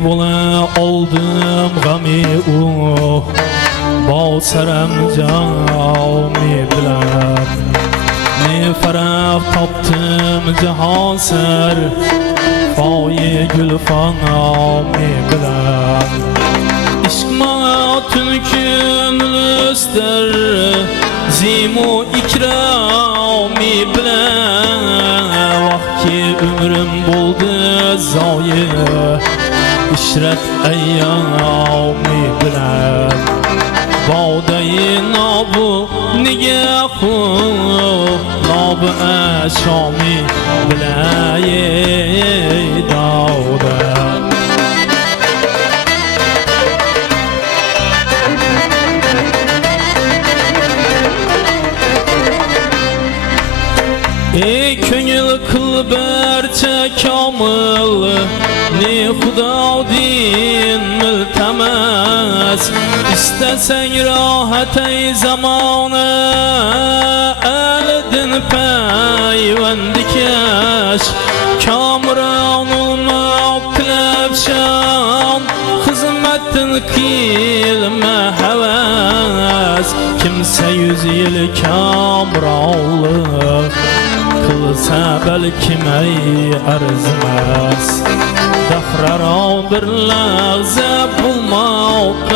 bola aldım gami basarım cami bilen ne faraq taptım cihan ser fayi gülfan ami bilen İşkma tünükün lüster zimu ikrami bilen Vahki ömrüm buldu zayi işret eyyami bilen Bağdayı nabu nigahu nabu aşami bilayi davda Ey köngül kıl berçe kamil ne Xudo din miltemes İstesen rahat ey zamanı eldin peyvendi keş Kamran olmak tilevşan hizmetin kilme heves Kimse 100 yıl kamranlık kılsa belki ey arzimez Dahrar bir lahza bulmak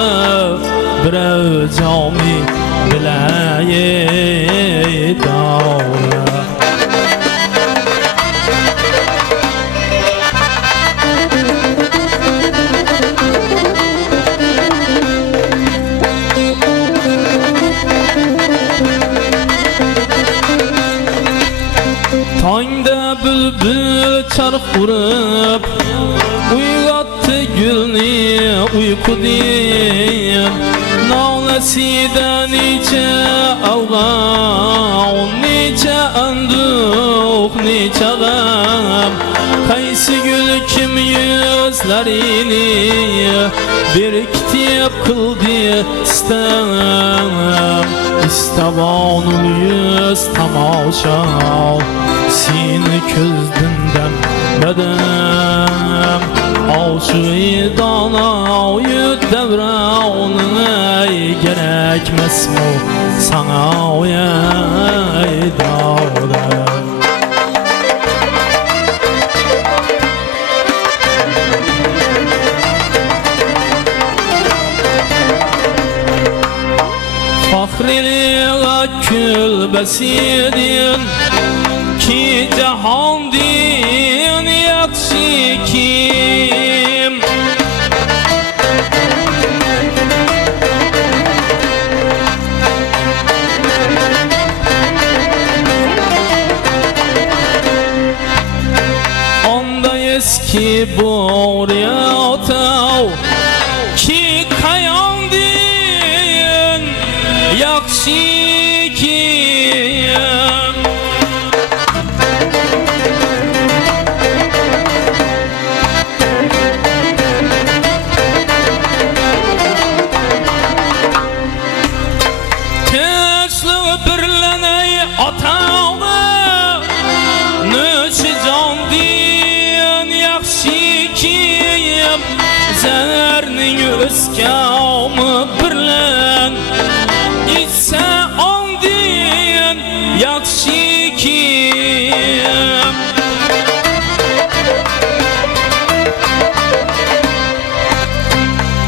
bir cami bilayi davla Tangda bülbül çarx vurup uylattı gülni uyku diyem Nağlasida nice avgam nice anduk nice gam Kaysi gül kim yüzlerini biriktirip kıldı istem İstavanul yüz tamaşa Seni közdünden bedem Aşığı dana yüt devranına gerekmez mi sana ey dağda Fahrili akül besidin ki cahan din yakşı kim Onda eski boriyatav ki kayan din yakşı kim Zerning özkamı birlen İçse andin yakşı kim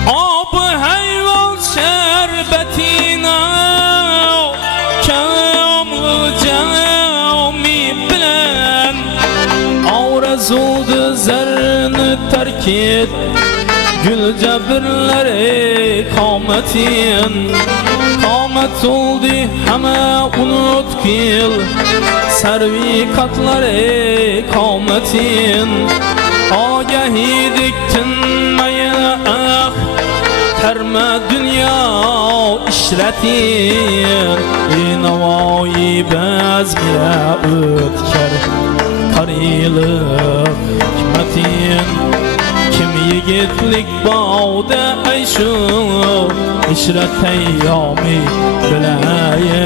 Ab hayvan şerbetine kamlı cami bilen Avrazuldu zerrini terk et Gül cebirleri kametin Kamet oldu heme unut kil Servi katları kametin Agahi diktin meye Terme dünya işretin İnavayı bezmire ötker Karilik hikmetin Yigitlik bağda ayşu işret eyyami bilayi